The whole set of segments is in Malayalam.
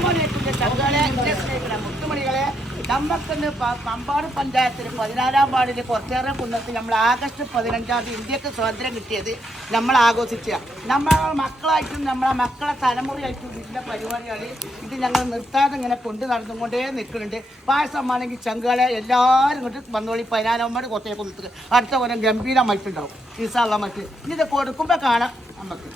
അസ്സലാമലൈക്കും ചങ്കളെ മുത്തുമണികളെ നമുക്കിന്ന് പമ്പാട് പഞ്ചായത്തിൽ 14-ാം വാർഡിൽ കുറച്ചേറെ കുന്നത്ത് നമ്മൾ ആഗസ്റ്റ് 15-ാം തീയതി ഇന്ത്യക്ക് സ്വാതന്ത്ര്യം കിട്ടിയത് നമ്മൾ ആഘോഷിച്ച നമ്മളെ മക്കളായിട്ടും നമ്മളെ മക്കളെ തലമുറയായിട്ടും ഇതിൻ്റെ പരിപാടിയാണ്. ഇത് ഞങ്ങൾ നിർത്താതെ ഇങ്ങനെ കൊണ്ട് നടന്നുകൊണ്ടേ നിൽക്കുന്നുണ്ട്. പായസമാണെങ്കിൽ ചങ്കളെ എല്ലാവരും ഇങ്ങോട്ട് വന്നോളി. 14-ാം വാർഡ് കുറച്ചേ കുന്നത്ത് അടുത്ത കൊല്ലം ഗംഭീരമായിട്ടുണ്ടാവും. ഈസാള്ള മറ്റ് ഇത് കൊടുക്കുമ്പോൾ കാണാം നമുക്ക്.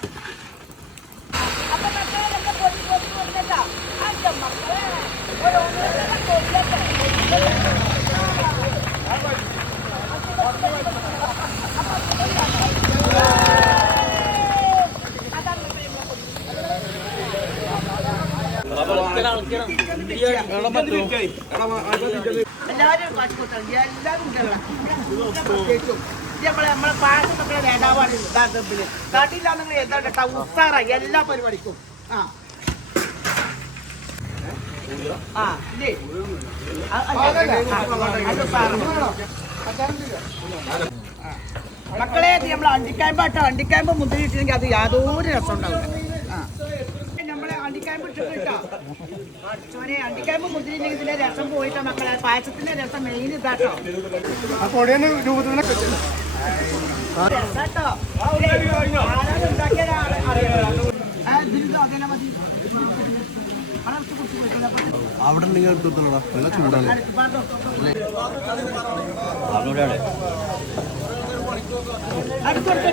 എല്ലാവരും നമ്മളെ പാട്ട് മക്കളെ നേതാവാണ്. കാട്ടില്ല നിങ്ങൾ എന്താ കേട്ടാ ഉത്താറ എല്ലാ പരിപാടിക്കും. മക്കളെ നമ്മളെ അണ്ടിക്കായ്പാട്ടോ അണ്ടിക്കായ്പ മുന്തിരിട്ടില്ലെങ്കിൽ അത് യാതൊരു രസം ഉണ്ടാവില്ല. നമ്മളെ അണ്ടിക്കായ്പ ഇട്ടിട്ടോ അണ്ടിക്കായ്പ മുന്തിരില്ലെങ്കിൽ ഇതിന്റെ രസം പോയിട്ടാ മക്കളെ. പായസത്തിന്റെ രസം മെയിൻ ഇതാട്ടോ. രസാട്ടോ അവിടെ നിങ്ങൾ എടുത്തോളാം. നല്ല ചൂടാണ്. അടുത്തോട്ട്